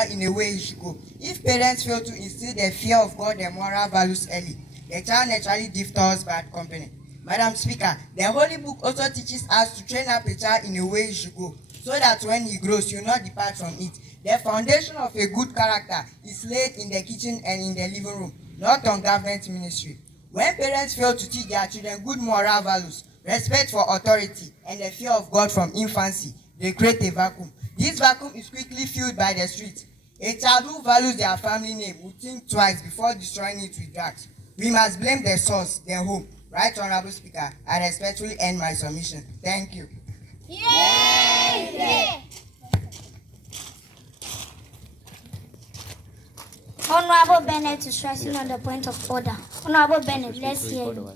child in a way he should go. If parents fail to instill the fear of God and moral values early, the child naturally drifts towards bad company. Madam Speaker, the Holy Book also teaches us to train up a child in a way he should go, so that when he grows, he will not depart from it. The foundation of a good character is laid in the kitchen and in the living room, not on government ministry. When parents fail to teach their children good moral values, respect for authority, and the fear of God from infancy, they create a vacuum. This vacuum is quickly filled by the street. A child who values their family name will think twice before destroying it with drugs. We must blame the source, the home. Right, Honorable Speaker, I respectfully end my submission. Thank you. Yay! Honorable Bennett is stressing on the point of order. Honorable Bennett, let's hear you.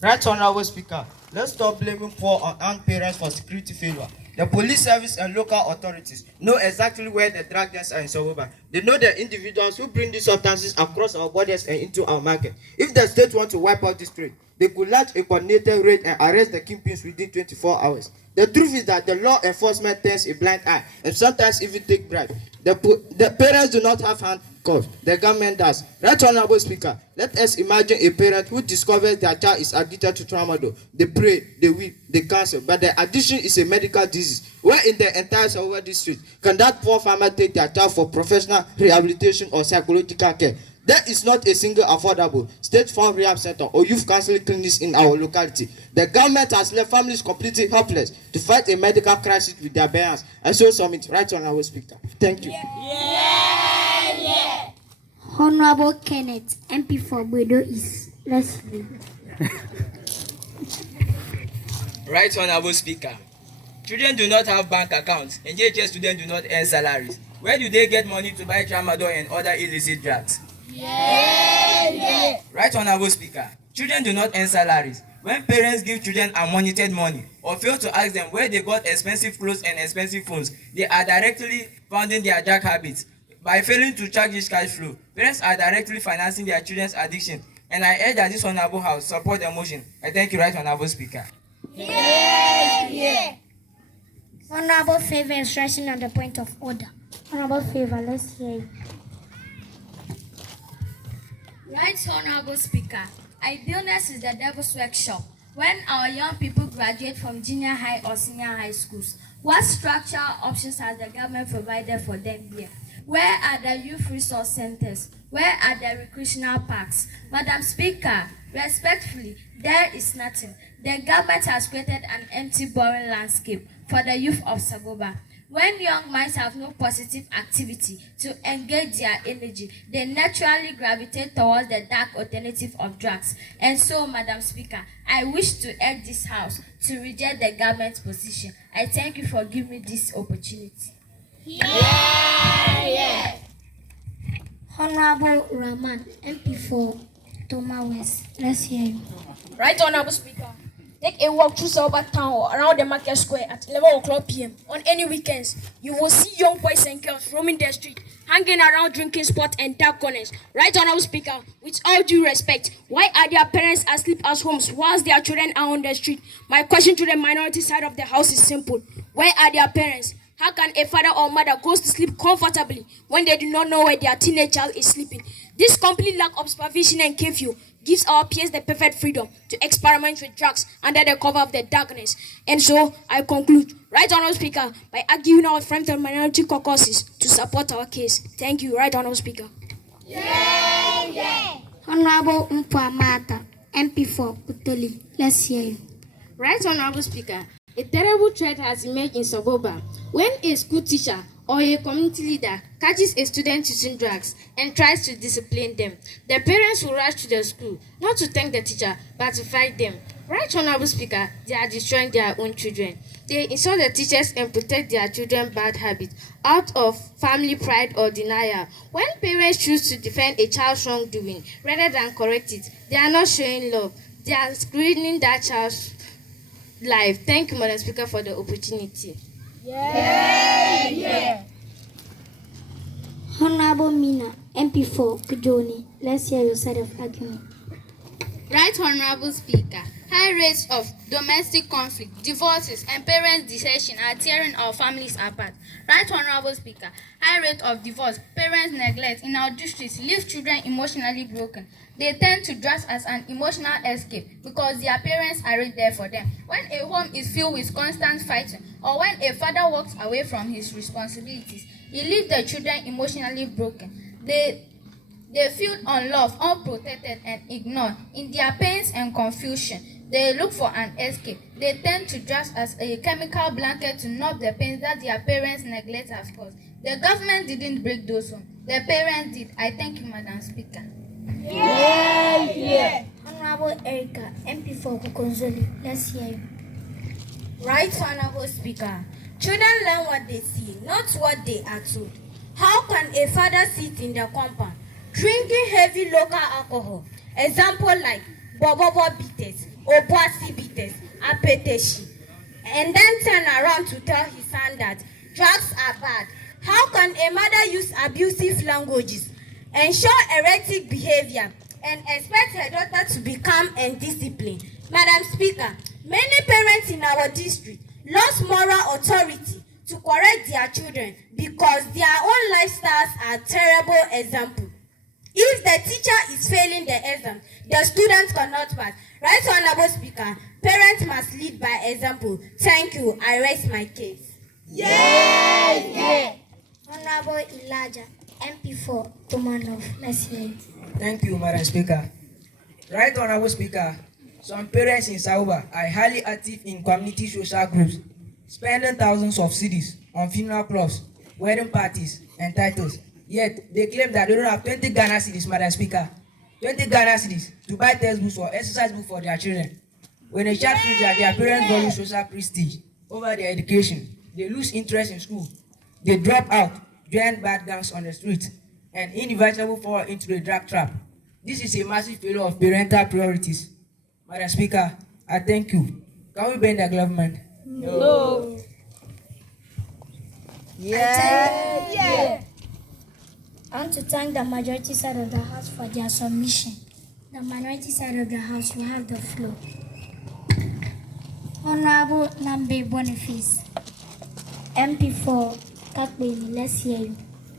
Right, Honorable Speaker, let's stop blaming poor and young parents for security failure. The police service and local authorities know exactly where the drug dens are in Saboba. They know the individuals who bring these substances across our borders and into our market. If the state wants to wipe out this trade, they could launch a coordinated raid and arrest the kingpins within 24 hours. The truth is that the law enforcement turns a blind eye and sometimes even take bribe. The parents do not have handcuffs, the government does. Right, Honorable Speaker, let us imagine a parent who discovers their child is addicted to tramadol. They pray, they weep, they cancel, but the addiction is a medical disease. Where in the entire Saboba district can that poor farmer take their child for professional rehabilitation or psychological care? There is not a single affordable state-funded rehab center or youth counseling clinics in our locality. The government has left families completely helpless to fight a medical crisis with their bare hands. And so submit. Right, Honorable Speaker. Thank you. Yeah. Honorable Kenneth, MP for Bedo is. Let's hear. Right, Honorable Speaker. Children do not have bank accounts, and JHS students do not earn salaries. Where do they get money to buy tramadol and other illicit drugs? Yeah. Right, Honorable Speaker. Children do not earn salaries. When parents give children unmonitored money or fail to ask them where they got expensive clothes and expensive phones, they are directly funding their drug habits. By failing to track this cash flow, parents are directly financing their children's addiction. And I urge that this Honorable House support the motion. I thank you, Right, Honorable Speaker. Yeah. Honorable Favor is stressing on the point of order. Honorable Favor, let's hear you. Right, Honorable Speaker. Idealness is the devil's workshop. When our young people graduate from junior high or senior high schools, what structural options has the government provided for them here? Where are the youth resource centers? Where are the recreational parks? Madam Speaker, respectfully, there is nothing. The government has created an empty, boring landscape for the youth of Saboba. When young minds have no positive activity to engage their energy, they naturally gravitate towards the dark alternative of drugs. And so, Madam Speaker, I wish to urge this House to reject the government's position. I thank you for giving me this opportunity. Yeah. Honorable Rahman, MP for Toma West. Let's hear you. Right, Honorable Speaker. Take a walk through Saboba town or around the market square at 11 o'clock p.m. on any weekends. You will see young boys and girls roaming the street, hanging around drinking spots and dark corners. Right, Honorable Speaker, with all due respect, why are their parents asleep at homes whilst their children are on the street? My question to the minority side of the House is simple. Where are their parents? How can a father or mother go to sleep comfortably when they do not know where their teenage child is sleeping? This complete lack of supervision and curfew gives our peers the perfect freedom to experiment with drugs under the cover of the darkness. And so, I conclude, Right, Honorable Speaker, by arguing our friends and minority caucuses to support our case. Thank you, Right, Honorable Speaker. Yeah. Honorable Mpamata, MP for Putoli. Let's hear you. Right, Honorable Speaker, a terrible threat has emerged in Saboba. When a school teacher or a community leader catches a student using drugs and tries to discipline them, the parents will rush to the school, not to thank the teacher, but to fight them. Right, Honorable Speaker, they are destroying their own children. They insult the teachers and protect their children's bad habits out of family pride or denial. When parents choose to defend a child's wrongdoing rather than correct it, they are not showing love. They are screening that child's life. Thank you, Madam Speaker, for the opportunity. Yeah. Honorable Mina, MP for Kujoni. Let's hear your side of argument. Right Honorable Speaker, high rates of domestic conflict, divorces, and parents' desertion are tearing our families apart. Right Honorable Speaker, high rate of divorce, parents' neglect in our districts leave children emotionally broken. They tend to drugs as an emotional escape because their parents aren't there for them. When a home is filled with constant fighting, or when a father walks away from his responsibilities, he leaves the children emotionally broken. They feel unloved, unprotected, and ignored. In their pains and confusion, they look for an escape. They tend to drugs as a chemical blanket to numb the pains that their parents' neglect has caused. The government didn't break those homes. The parents did. I thank you, Madam Speaker. Honorable Erica, MP for Kukonzoli. Let's hear you. Right Honorable Speaker, children learn what they see, not what they are told. How can a father sit in the compound drinking heavy local alcohol? Example like Bobobo bitters, Obuasi bitters, Apeteshi, and then turn around to tell his son that drugs are bad. How can a mother use abusive languages, ensure erratic behavior, and expect her daughter to be calm and disciplined? Madam Speaker, many parents in our district lost moral authority to correct their children because their own lifestyles are terrible examples. If the teacher is failing the exam, the students cannot pass. Right Honorable Speaker, parents must lead by example. Thank you. I raise my case. Honorable Elijah, MP for Tomanov. Let's hear you. Thank you, Madam Speaker. Right Honorable Speaker, some parents in Saboba are highly active in community social groups, spending thousands of cedis on funeral clothes, wedding parties, and titles. Yet, they claim that they don't have 20 Ghana cedis, Madam Speaker. 20 Ghana cedis to buy textbooks or exercise books for their children. When a child feels that their parents value social prestige over their education, they lose interest in school. They drop out, join bad gangs on the street, and inevitably fall into the drug trap. This is a massive failure of parental priorities. Madam Speaker, I thank you. Can we bend the government? No. I want to thank the majority side of the House for their submission. The minority side of the House will have the floor. Honorable Nambe Boniface, MP for Kakbeni, let's hear you.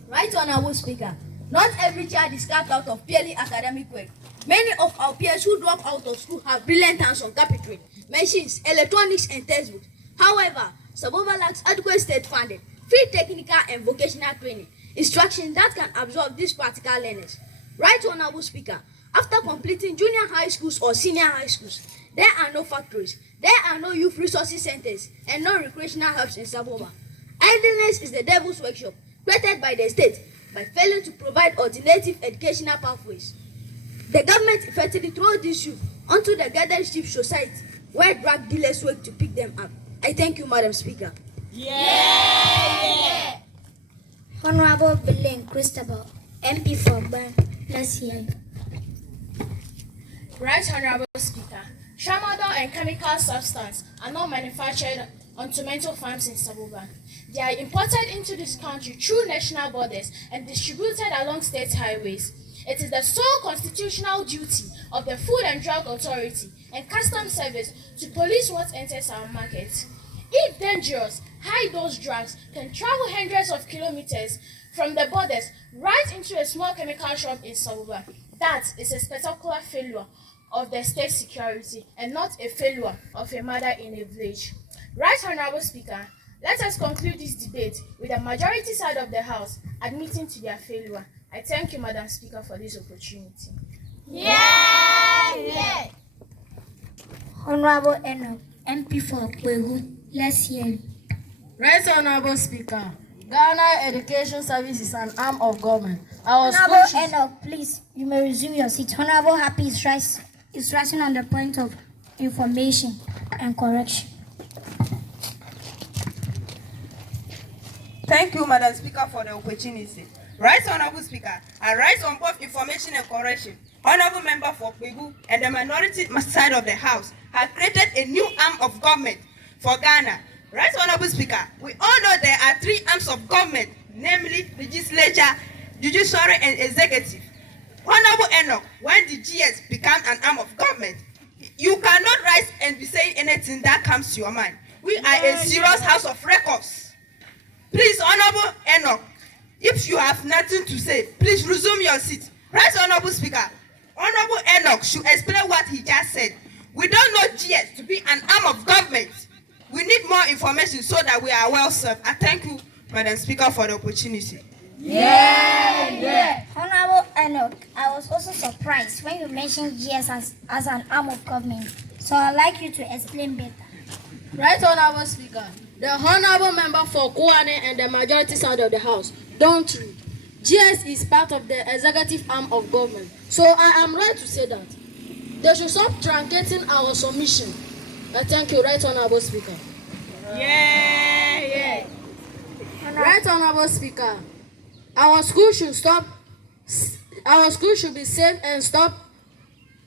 Right Honorable Speaker, not every child is carved out of purely academic work. Many of our peers who drop out of school have brilliant hands on carpentry, machines, electronics, and textbooks. However, Saboba lacks adequate state funding, free technical and vocational training, instruction that can absorb these practical learners. Right Honorable Speaker, after completing junior high schools or senior high schools, there are no factories, there are no youth resources centers, and no recreational hubs in Saboba. Idleness is the devil's workshop created by the state by failing to provide alternative educational pathways. The government effectively throws these youth onto the gathered sheep society where drug dealers work to pick them up. I thank you, Madam Speaker. Honorable Belen Christabel, MP for Ban, let's hear you. Right Honorable Speaker, tramadol and chemical substance are not manufactured on tomato farms in Saboba. They are imported into this country through national borders and distributed along state highways. It is the sole constitutional duty of the Food and Drug Authority and Customs Service to police what enters our market. If dangerous, high-dose drugs can travel hundreds of kilometers from the borders right into a small chemical shop in Saboba, that is a spectacular failure of the state security and not a failure of a mother in a village. Right Honorable Speaker, let us conclude this debate with the majority side of the House admitting to their failure. I thank you, Madam Speaker, for this opportunity. Honorable Enoch, MP for Kwegu, let's hear you. Right Honorable Speaker, Ghana Education Service is an arm of government. Our Honorable school Enoch, please, you may resume your seat. Honorable Happy is rising on the point of information and correction. Thank you, Madam Speaker, for the opportunity. Right Honorable Speaker, I rise on both information and correction. Honorable Member for Kwegu and the minority side of the House have created a new arm of government for Ghana. Right Honorable Speaker, we all know there are three arms of government, namely legislature, judiciary, and executive. Honorable Enoch, when the GS become an arm of government, you cannot rise and be saying anything that comes to your mind. We are a serious house of records. Please, Honorable Enoch, if you have nothing to say, please resume your seat. Right, Honorable Speaker. Honorable Enoch should explain what he just said. We don't know GS to be an arm of government. We need more information so that we are well served. I thank you, Madam Speaker, for the opportunity. Honorable Enoch, I was also surprised when you mentioned GS as an arm of government. So I'd like you to explain better. Right Honorable Speaker, the Honorable Member for Kwane and the majority side of the House, don't you? GS is part of the executive arm of government. So I am right to say that. They should stop truncating our submission. I thank you, Right Honorable Speaker. Right Honorable Speaker, our school should be safe and stop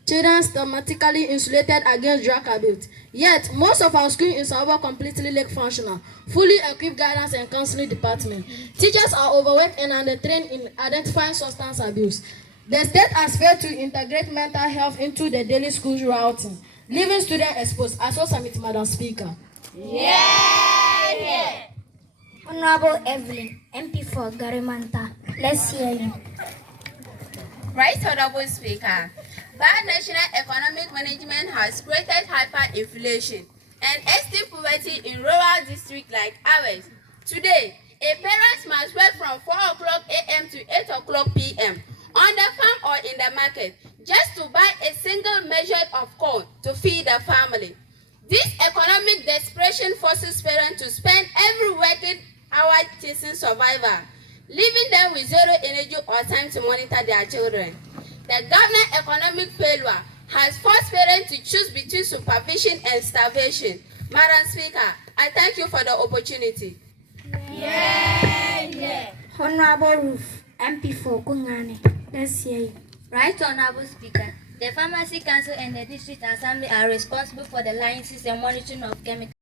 children systematically insulated against drug abuse. Yet, most of our schools in Saboba completely lack functional, fully equipped guidance and counseling department. Teachers are overworked and undertrained in identifying substance abuse. The state has failed to integrate mental health into the daily school routing, leaving students exposed. I so submit, Madam Speaker. Honorable Evelyn, MP for Garimanta. Let's hear you. Right Honorable Speaker, bad national economic management has created hyperinflation and extreme poverty in rural districts like ours. Today, a parent must work from 4 o'clock a.m. to 8 o'clock p.m. on the farm or in the market just to buy a single measure of corn to feed the family. This economic desperation forces parents to spend every working hour chasing survival, leaving them with zero energy or time to monitor their children. The government economic failure has forced parents to choose between supervision and starvation. Madam Speaker, I thank you for the opportunity. Honorable Ruth, MP for Kungane. Let's hear you. Right Honorable Speaker, the Pharmacy Council and the District Assembly are responsible for the licenses and monitoring of chemicals.